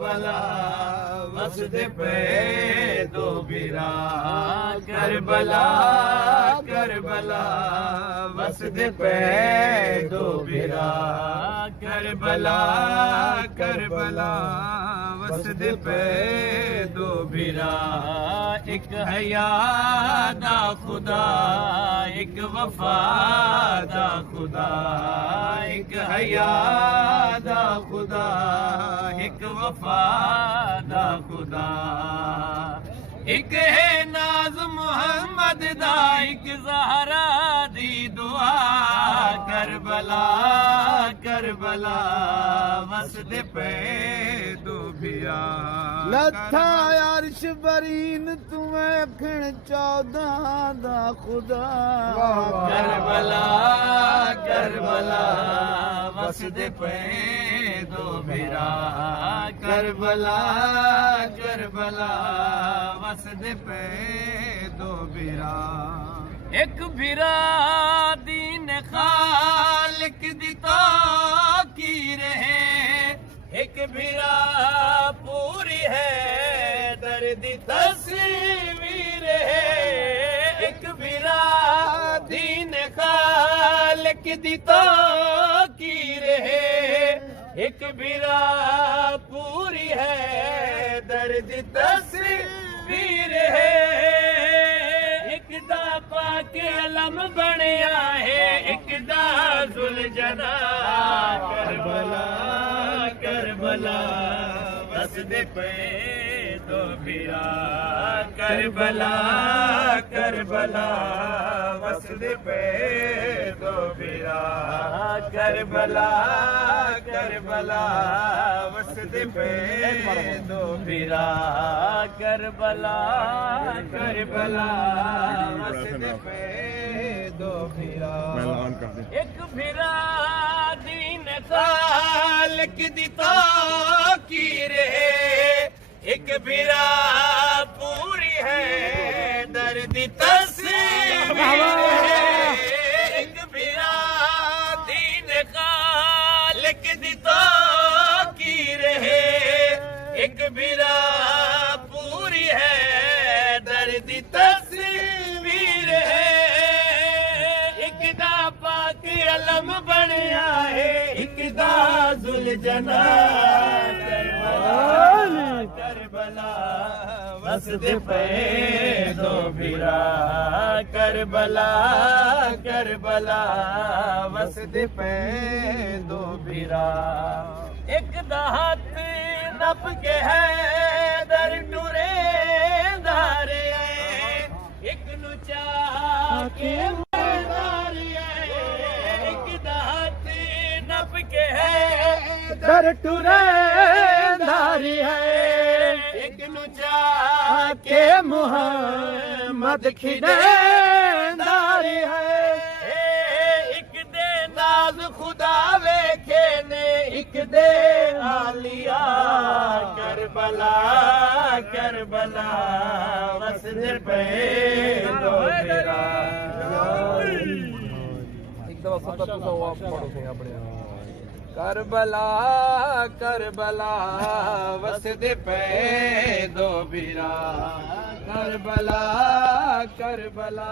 کربلا وسدے پے دو بھیرا کربلا کربلا وسدے پے دو بھیرا کربلا کربلا وسدے پے دو بھیرا ایک حیا دا خدا ایک وفا دا خدا ایک حیا دا خدا ایک وفا دا خدا ایک ہے ناز محمد دا ایک زہرا دی دعا کربلا کربلا وسدے پے دو بھیرا لتھا عرش برین تمہیں کھن چودہ دا خدا کربلا کربلا وسدے پے دو بھیرا کربلا کربلا وسدے پے دو بھیرا ایک بھیرا دین خالق دی توقیر ہے ایک بھیرا پوری ہے درد تصویر ہے ایک بھیرا دین خالق دی توقیر ہے ایک بھیرا پوری ہے درد تصویر ہے ایک دا پاک علم بنیا ہے ایک دا ذوالجنا کربلا کربلا وسدے پے دو بھیرا کربلا کربلا وسدے پے دو بھیرا کربلا کربلا وسدے پے دو بھیرا کربلا کربلا وسدے پے دو بھیرا ایک بھیرا دین خالق دی توقیر ہے ایک بھیرا پوری ہے درد تصویر ہے ایک بھیرا دین خالق دی توقیر ہے ایک بھیرا پوری ہے درد تصویر ہے ایک دا پاک علم بنیا ہے ایک دا ذوالجنا کربلا وسدے پے دو بھیرا کربلا کربلا وسدے پے دو بھیرا ایک دا ہاتھ نپ کے ہے در ٹورے دارے ایک نو چاہ کے در ٹورے داری ہے ایک نو چاہ کے محمد کھڑے داری ہے ایک دے ناز خدا ویکھے نے ایک دے آلیا کربلا کربلا وسدے پے دو بھیرا ایک دفعہ سب تک آپ پڑھو سے اپنے کربلا کربلا وسدے پے دو بھیرا کربلا کربلا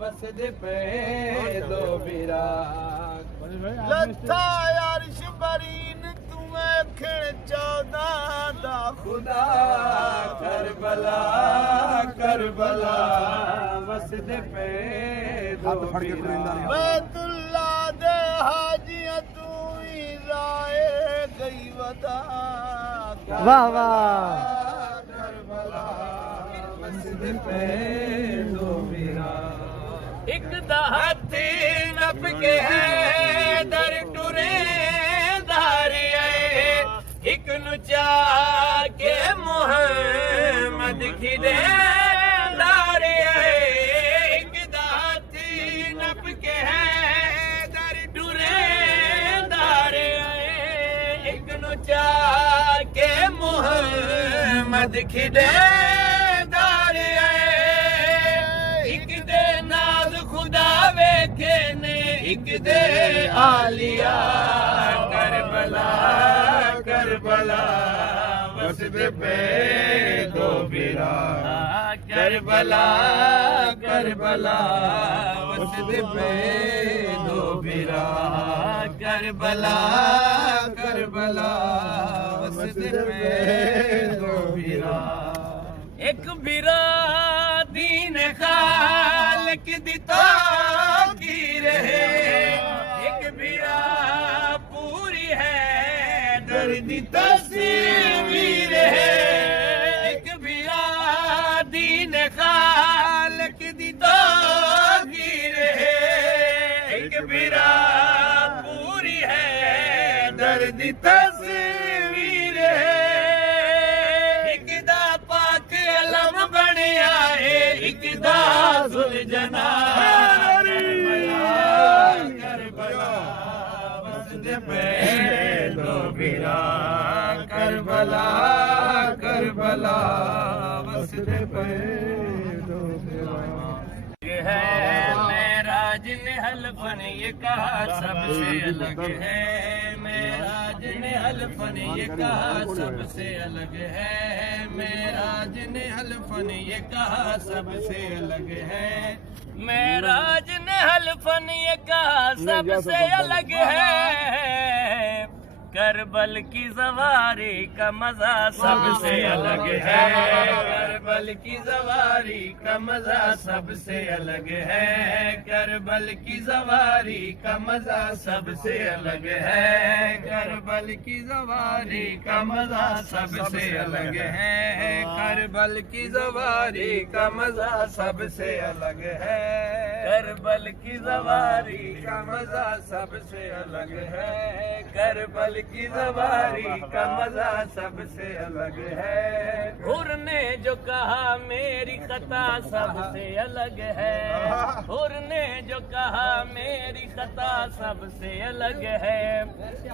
وسدے پے دو بھیرا لتھا عرش برین تمہیں کھن چودہ دا خدا کربلا کربلا وسدے پے دو بھیرا بیت اللہ دے حاجیاں رائے گئی ودا واہ واہ کربلا وسدے پے دو بھیرا ایک دا ہاتھ نپ کے ہے در ٹورے داری ایک نو چاہ کے محمد کھڑے داری ایک دا ہاتھ نپ کے ہے در ٹورے چاہ کے محمد کھڑے دارے ایک دے ناز خدا ویکھے نے ایک دے آلیا کربلا کربلا وسدے پہ دو بیرا کربلا کربلا وسدے پہ دو بیرا کربلا کربلا وسدے پہ دو بیرا ایک بیرا دین خالق دی تاکی رہے ایک بیرا پوری ہے درد تصویر ہے ایک بیرا دین خالق دی تاکی رہے ایک بیرا پوری ہے درد تصویر ہے اقدا ذوالجنا کربلا وسدے پہ دو بیرا کربلا کربلا وسدے پہ دو بیرا ہے معراج نے حلفن یہ کہا سب سے الگ ہے معراج نے حلفن یہ کہا سب سے الگ ہے معراج نے حلفن یہ کہا سب سے الگ ہے معراج نے حلفن یہ کہا سب سے الگ ہے کربل کی زواری کا مزہ سب سے الگ ہے کربل کی زواری کا مزہ سب سے الگ ہے کربل کی زواری کا مزہ سب سے الگ ہے کربل کی زواری کا مزہ سب سے الگ ہے کربل کی زواری کا مزہ سب سے الگ ہے کربل کی زواری کا مزہ سب سے الگ ہے کربل کی زواری کا مزہ سب سے الگ ہے حر نے جو کہا میری خطا سب سے الگ ہے حر نے جو کہا میری خطا سب سے الگ ہے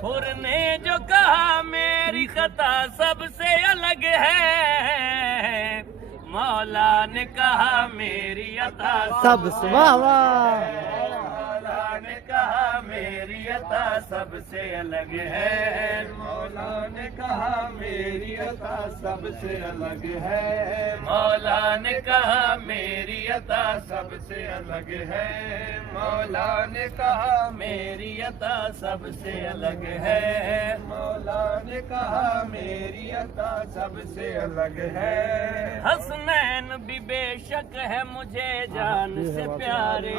حر نے جو کہا میری خطا سب سے الگ ہے مولا نے کہا میری عطا سب سے واہ واہ مولا نے کہا میری عطا سب سے الگ ہے مولا نے کہا میری عطا سب سے الگ ہے مولا نے کہا میری عطا سب سے الگ ہے مولا نے کہا میری عطا سب سے الگ ہے مولا نے کہا میری عطا سب سے الگ ہے حسنین بھی بے شک ہے مجھے جان سے پیارے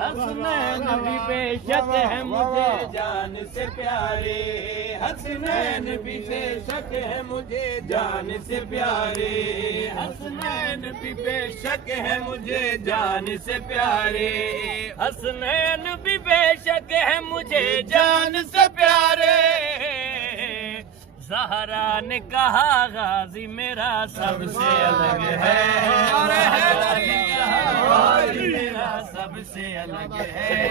حسنین بھی بے شک ہے مجھے جان سے پیارے حسنین بھی بے شک ہے مجھے جان سے پیارے حسنین بھی بے شک ہے مجھے جان سے پیارے حسنین بھی بے شک ہے مجھے جان سے پیارے زہرا نے کہا غازی میرا سب سے الگ ہے غازی میرا سب سے الگ ہے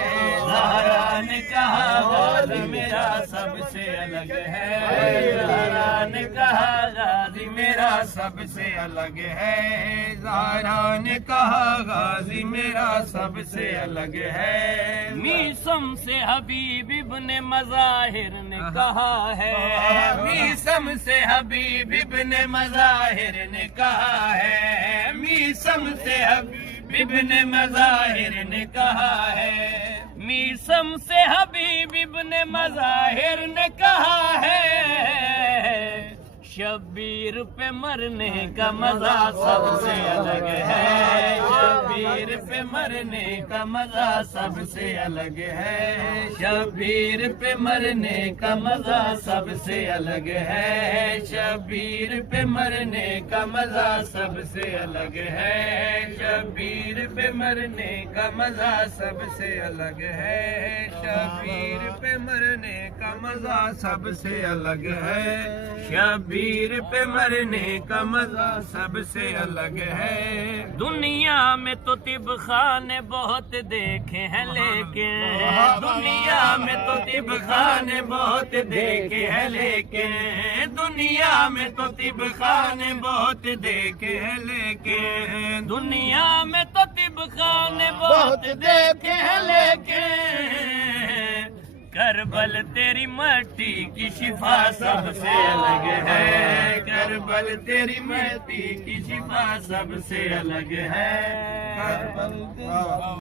زہرا نے کہا غازی میرا سب سے الگ ہے زہرا نے کہا غازی میرا سب سے الگ ہے زہرا نے کہا غازی میرا سب سے الگ ہے میسم سے حبیب ابن مظاہر نے کہا ہے میسم سے حبیب ابن مظاہر نے کہا ہے میسم سے حبیب ابن مظاہر نے کہا ہے میسم سے حبیب ابن مظاہر نے کہا ہے شبیر پہ مرنے کا مزہ سب سے الگ ہے شبیر پہ مرنے کا مزہ سب سے الگ ہے شبیر پہ مرنے کا مزہ سب سے الگ ہے شبیر پہ مرنے کا مزہ سب سے الگ ہے شبیر پہ مرنے کا مزہ سب سے الگ ہے شبیر پہ مرنے کا مزہ سب سے الگ ہے شبیر پہ مرنے کا مزہ سب سے الگ ہے دنیا میں تو طب خانے بہت دیکھے ہیں لیکن دنیا میں تو طب خانے بہت دیکھے ہیں لیکن دنیا میں تو طب خانے بہت دیکھے ہیں لیکن دنیا میں تو طب خانے بہت دیکھے ہیں لیکن کربل تیری مٹی کی شفا سب سے الگ ہے کربل تیری مہدی کی شفا سب سے الگ ہے